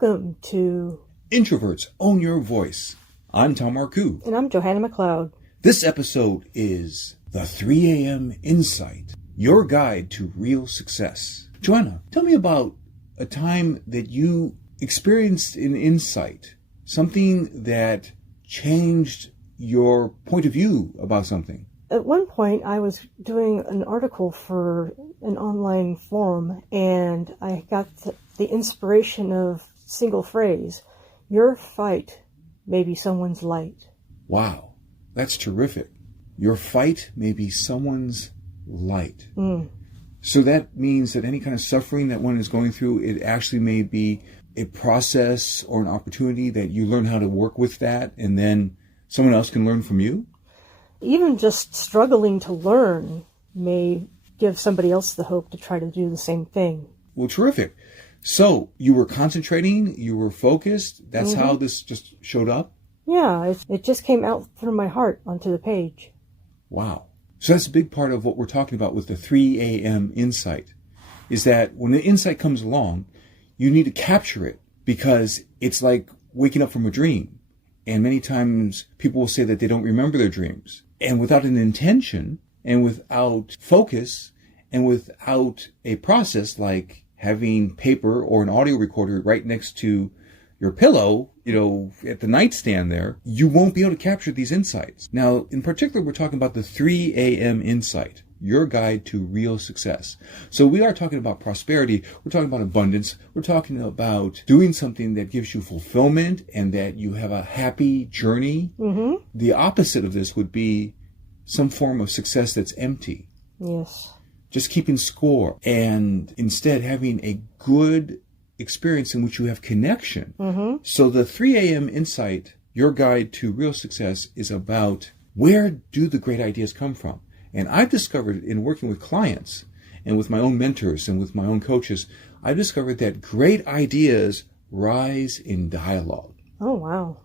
Welcome to Introverts Own Your Voice. I'm Tom Marcoux. And I'm Johanna McLeod. This episode is the 3 a.m. Insight, your guide to real success. Johanna, tell me about a time that you experienced an insight, something that changed your point of view about something. At one point, I was doing an article for an online forum, and I got the inspiration of single phrase, your fight may be someone's light. Wow, that's terrific. Your fight may be someone's light. So that means that any kind of suffering that one is going through, it actually may be a process or an opportunity that you learn how to work with that, and then someone else can learn from you? Even just struggling to learn may give somebody else the hope to try to do the same thing. Well, terrific. So you were concentrating, you were focused. That's how this just showed up? Yeah, it just came out through my heart onto the page. Wow. So that's a big part of what we're talking about with the 3 a.m. insight, is that when the insight comes along, you need to capture it because it's like waking up from a dream. And many times people will say that they don't remember their dreams. And without an intention and without focus and without a process like having paper or an audio recorder right next to your pillow, at the nightstand there, you won't be able to capture these insights. Now, in particular, we're talking about the 3 a.m. insight, your guide to real success. So we are talking about prosperity. We're talking about abundance. We're talking about doing something that gives you fulfillment and that you have a happy journey. The opposite of this would be some form of success that's empty. Yes. Just keeping score and instead having a good experience in which you have connection. So the 3 a.m. insight, your guide to real success, is about where do the great ideas come from? And I've discovered in working with clients and with my own mentors and with my own coaches, I've discovered that great ideas rise in dialogue. Oh, wow.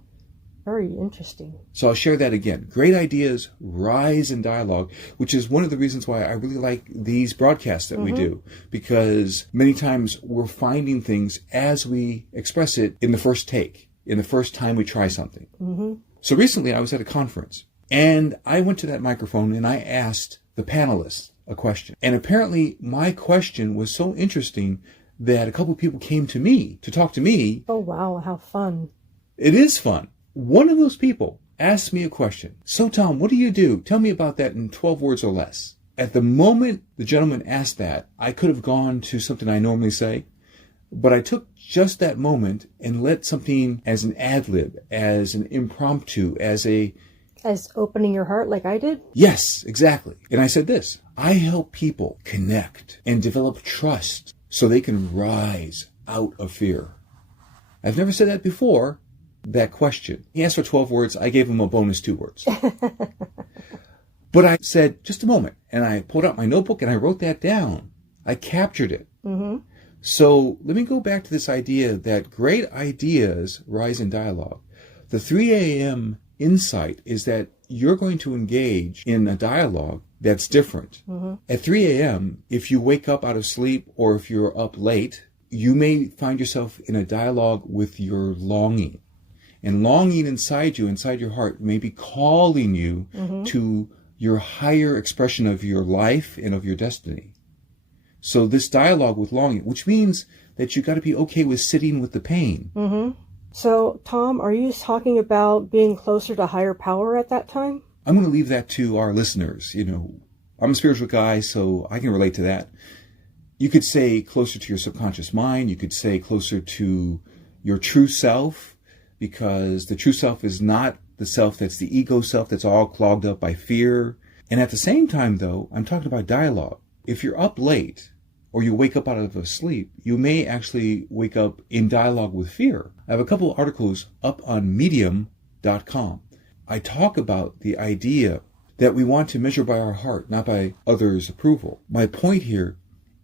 Very interesting. So I'll share that again. Great ideas rise in dialogue, which is one of the reasons why I really like these broadcasts that we do, because many times we're finding things as we express it in the first take, in the first time we try something. So recently I was at a conference and I went to that microphone and I asked the panelists a question. And apparently my question was so interesting that a couple of people came to me to talk to me. Oh, wow. How fun. It is fun. One of those people asked me a question. So, Tom, what do you do? Tell me about that in 12 words or less. At the moment the gentleman asked that, I could have gone to something I normally say, but I took just that moment and let something as an ad-lib, as an impromptu, as opening your heart like I did? Yes, exactly. And I said this, I help people connect and develop trust so they can rise out of fear. I've never said that before. That question. He asked for 12 words. I gave him a bonus 2 words. But I said, just a moment. And I pulled out my notebook and I wrote that down. I captured it. So let me go back to this idea that great ideas rise in dialogue. The 3 a.m. insight is that you're going to engage in a dialogue that's different. At 3 a.m., if you wake up out of sleep or if you're up late, you may find yourself in a dialogue with your longing. And longing inside you, inside your heart, may be calling you to your higher expression of your life and of your destiny. So this dialogue with longing, which means that you got to be okay with sitting with the pain. So, Tom, are you talking about being closer to higher power at that time? I'm going to leave that to our listeners. I'm a spiritual guy, so I can relate to that. You could say closer to your subconscious mind. You could say closer to your true self. Because the true self is not the self that's the ego self that's all clogged up by fear. And at the same time, though, I'm talking about dialogue. If you're up late or you wake up out of a sleep, you may actually wake up in dialogue with fear. I have a couple of articles up on medium.com. I talk about the idea that we want to measure by our heart, not by others' approval. My point here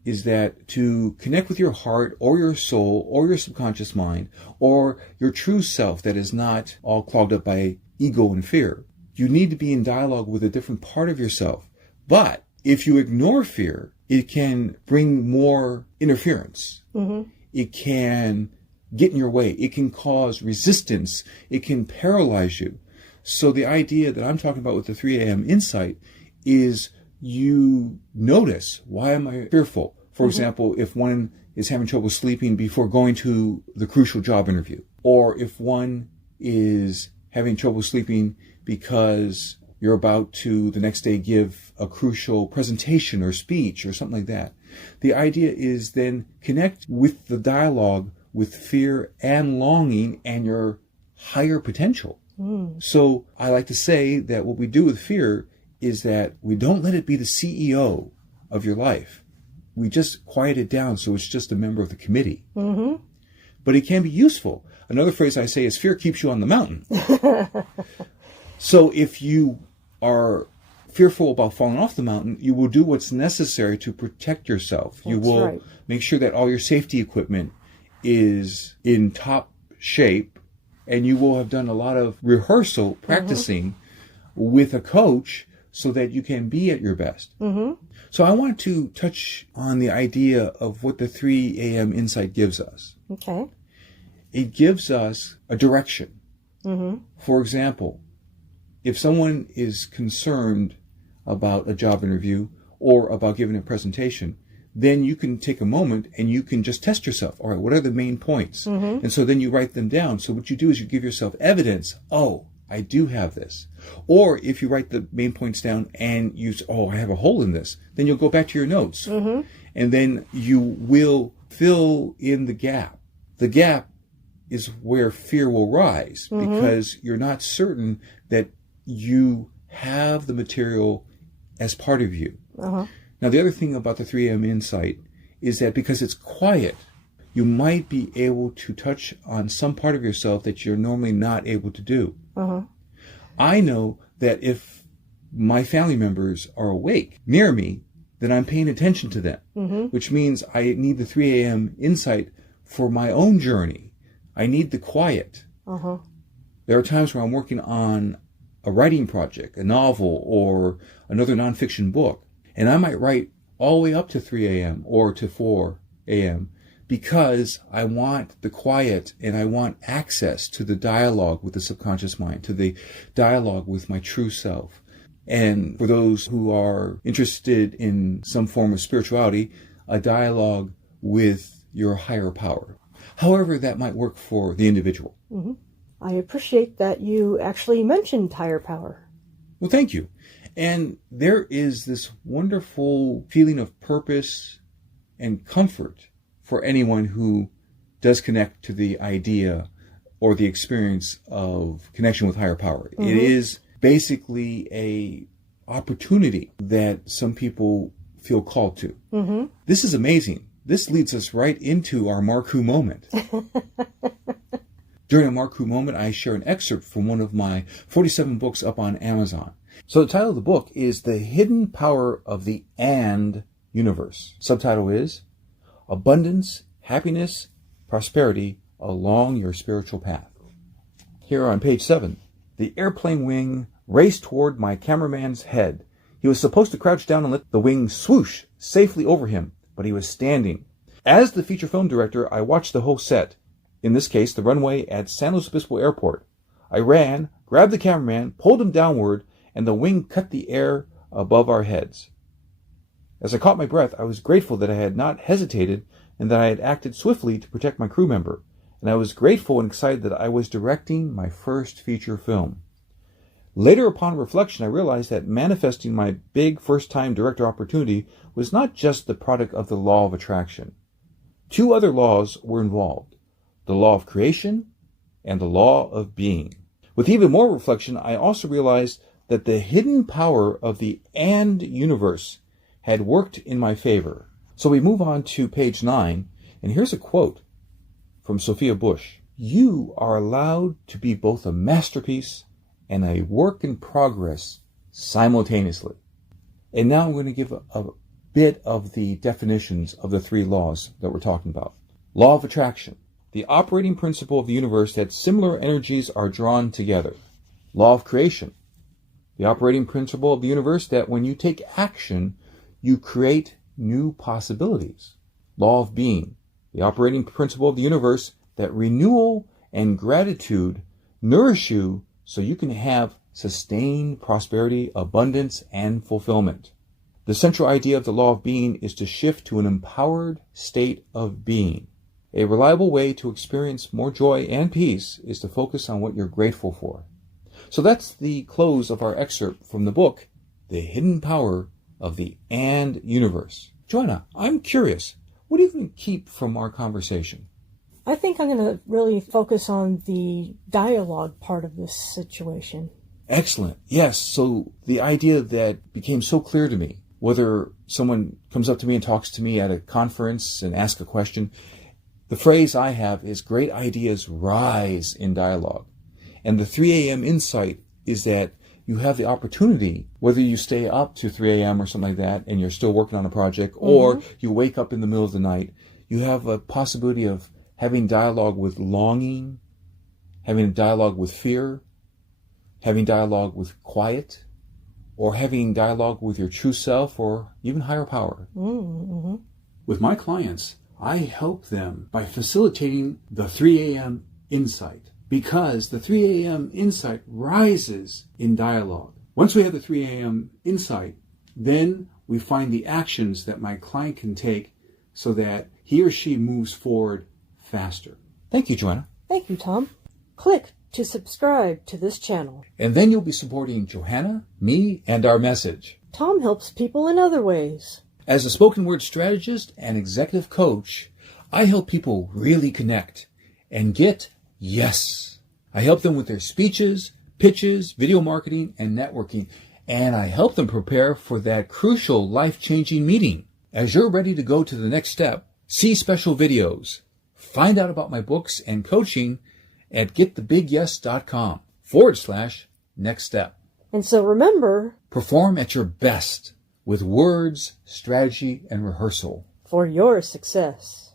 is that to connect with your heart or your soul or your subconscious mind or your true self that is not all clogged up by ego and fear, you need to be in dialogue with a different part of yourself. But if you ignore fear, it can bring more interference. It can get in your way. It can cause resistance. It can paralyze you. So the idea that I'm talking about with the 3 a.m. insight is you notice, why am I fearful? For example, if one is having trouble sleeping before going to the crucial job interview, or if one is having trouble sleeping because you're about to the next day give a crucial presentation or speech or something like that. The idea is then connect with the dialogue with fear and longing and your higher potential. So I like to say that what we do with fear is that we don't let it be the CEO of your life. We just quiet it down so it's just a member of the committee. But it can be useful. Another phrase I say is fear keeps you on the mountain. So if you are fearful about falling off the mountain, you will do what's necessary to protect yourself. You will make sure that all your safety equipment is in top shape, and you will have done a lot of rehearsal, practicing with a coach so that you can be at your best. So I want to touch on the idea of what the 3 a.m. insight gives us. Okay. It gives us a direction. For example, if someone is concerned about a job interview or about giving a presentation, then you can take a moment and you can just test yourself. All right, what are the main points? And so then you write them down. So what you do is you give yourself evidence. Oh, I do have this. Or if you write the main points down and you say, oh, I have a hole in this, then you'll go back to your notes. And then you will fill in the gap. The gap is where fear will rise because you're not certain that you have the material as part of you. Now, the other thing about the 3 a.m. insight is that because it's quiet, you might be able to touch on some part of yourself that you're normally not able to do. I know that if my family members are awake near me, then I'm paying attention to them, which means I need the 3 a.m. insight for my own journey. I need the quiet. There are times where I'm working on a writing project, a novel, or another nonfiction book, and I might write all the way up to 3 a.m. or to 4 a.m. because I want the quiet and I want access to the dialogue with the subconscious mind, to the dialogue with my true self. And for those who are interested in some form of spirituality, a dialogue with your higher power. However that might work for the individual. I appreciate that you actually mentioned higher power. Well, thank you. And there is this wonderful feeling of purpose and comfort for anyone who does connect to the idea or the experience of connection with higher power. It is basically a opportunity that some people feel called to. This is amazing. This leads us right into our Marcoux moment. During a Marcoux moment, I share an excerpt from one of my 47 books up on Amazon. So the title of the book is The Hidden Power of the And Universe. Subtitle is Abundance, Happiness, Prosperity Along Your Spiritual Path. Here on page 7, the airplane wing raced toward my cameraman's head. He was supposed to crouch down and let the wing swoosh safely over him, but he was standing. As the feature film director, I watched the whole set, in this case the runway at San Luis Obispo Airport. I ran, grabbed the cameraman, pulled him downward, and the wing cut the air above our heads. As I caught my breath, I was grateful that I had not hesitated and that I had acted swiftly to protect my crew member, and I was grateful and excited that I was directing my first feature film. Later, upon reflection, I realized that manifesting my big first-time director opportunity was not just the product of the law of attraction. 2 other laws were involved, the law of creation and the law of being. With even more reflection, I also realized that the hidden power of the And universe had worked in my favor. So we move on to page 9, and here's a quote from Sophia Bush. You are allowed to be both a masterpiece and a work in progress simultaneously. And now I'm going to give a bit of the definitions of the 3 laws that we're talking about. Law of attraction, the operating principle of the universe that similar energies are drawn together. Law of creation, the operating principle of the universe that when you take action, you create new possibilities. Law of being, the operating principle of the universe that renewal and gratitude nourish you so you can have sustained prosperity, abundance, and fulfillment. The central idea of the law of being is to shift to an empowered state of being. A reliable way to experience more joy and peace is to focus on what you're grateful for. So that's the close of our excerpt from the book, The Hidden Power of the And Universe. Johanna, I'm curious, what do you going to keep from our conversation? I think I'm going to really focus on the dialogue part of this situation. Excellent. Yes, so the idea that became so clear to me, whether someone comes up to me and talks to me at a conference and asks a question, the phrase I have is great ideas rise in dialogue. And the 3 a.m. insight is that you have the opportunity, whether you stay up to 3 a.m. or something like that and you're still working on a project, or you wake up in the middle of the night, you have a possibility of having dialogue with longing, having a dialogue with fear, having dialogue with quiet, or having dialogue with your true self or even higher power. Mm-hmm. With my clients, I help them by facilitating the 3 a.m. insight, because the 3 a.m. insight rises in dialogue. Once we have the 3 a.m. insight, then we find the actions that my client can take so that he or she moves forward faster. Thank you, Johanna. Thank you, Tom. Click to subscribe to this channel. And then you'll be supporting Johanna, me, and our message. Tom helps people in other ways. As a spoken word strategist and executive coach, I help people really connect and get yes. I help them with their speeches, pitches, video marketing, and networking. And I help them prepare for that crucial life-changing meeting. As you're ready to go to the next step, see special videos, find out about my books and coaching at getthebigyes.com/next step. And so remember, perform at your best with words, strategy, and rehearsal for your success.